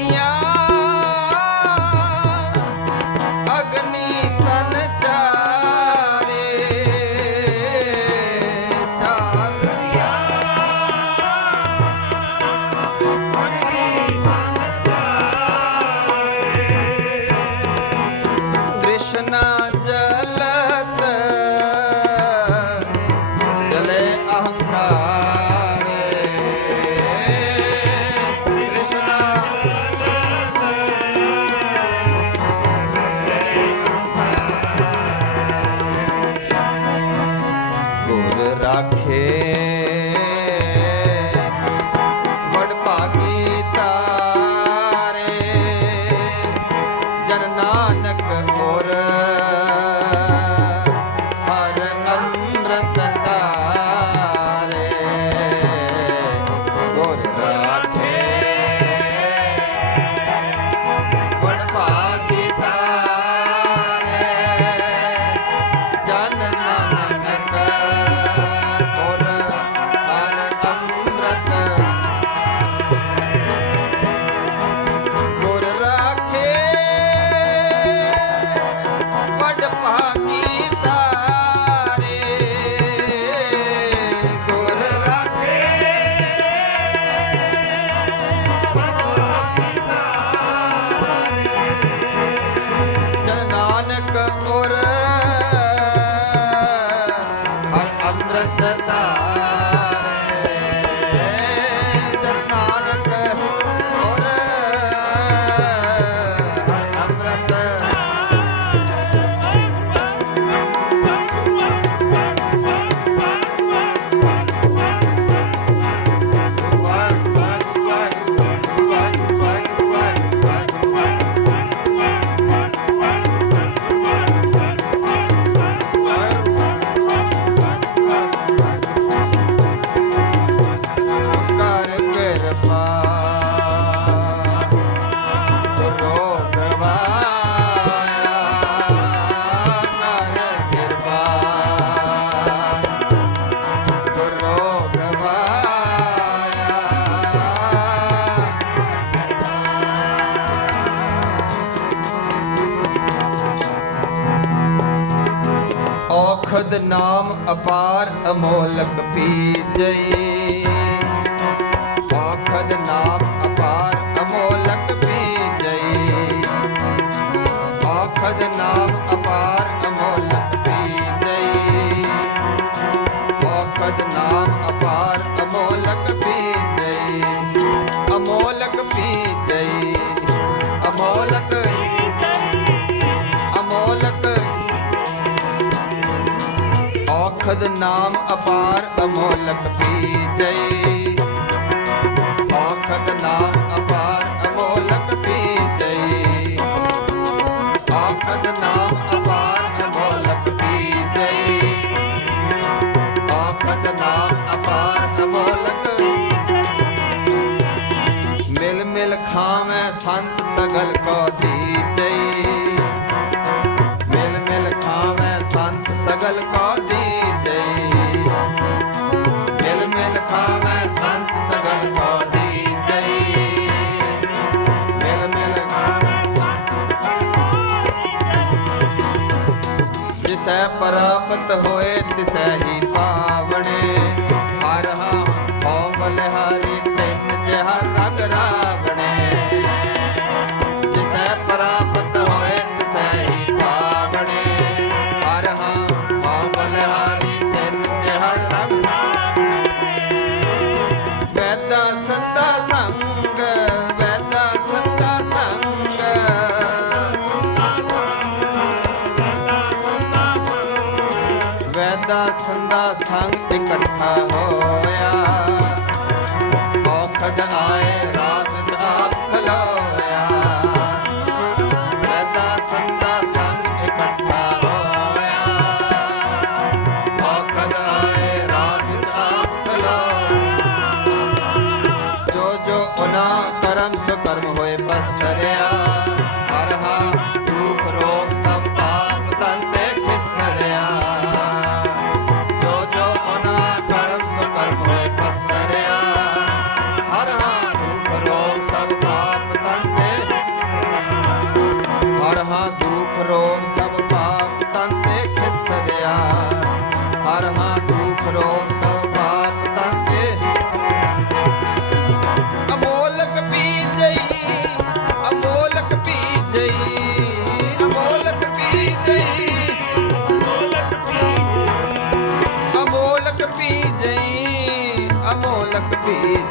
அப்படியா た ਸ਼ਬਦ ਨਾਮ ਅਪਾਰ ਅਮੋਲਕ ਪੀਜਈ ਅਮੋਲਕ ਕੀ ਜੈ ਆਖਤ ਨਾਮ ਅਪਾਰ ਅਮੋਲਕ ਕੀ ਜੈ ਆਖਤ ਪਰਾਪਤ ਹੋਏ ਤਿਸਹੀ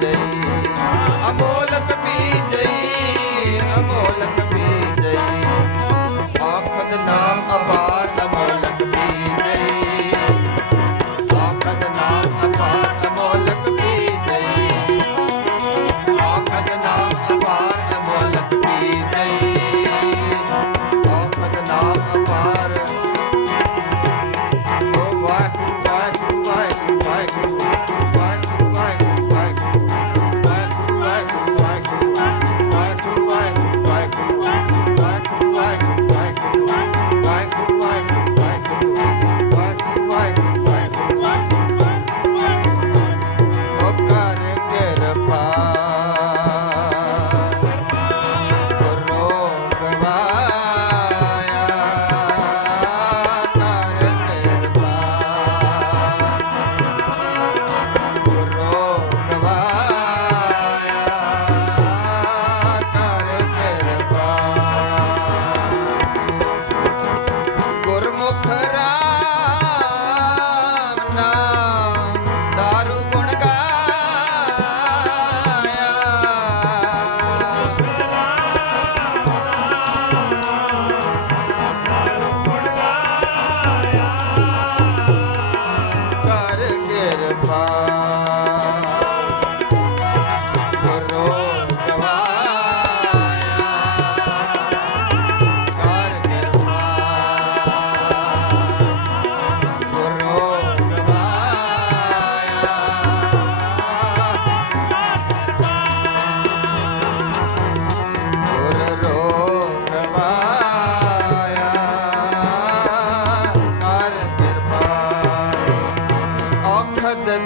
day.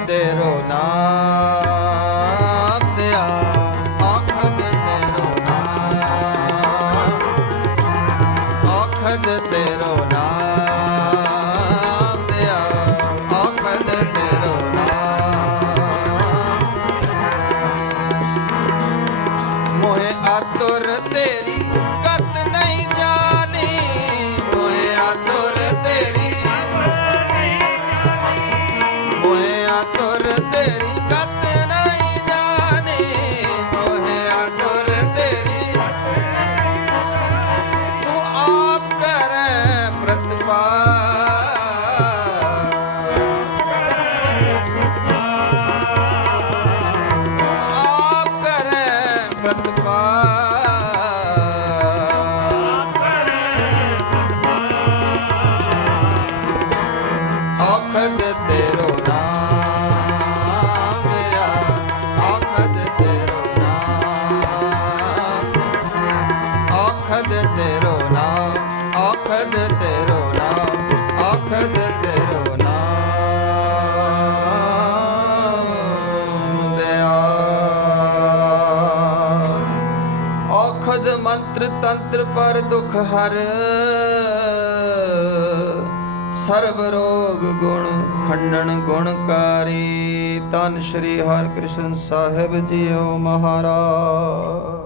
entero, nada. Gracias. ਮੰਤਰ ਤੰਤਰ ਪਰ ਦੁਖ ਹਰ। ਸਰਬ ਰੋਗ ਗੁਣ ਖੰਡਨ ਗੁਣਕਾਰੀ। ਤਨ ਸ੍ਰੀ ਹਰਿ ਕ੍ਰਿਸ਼ਨ ਸਾਹਿਬ ਜੀਓ ਮਹਾਰਾਜ।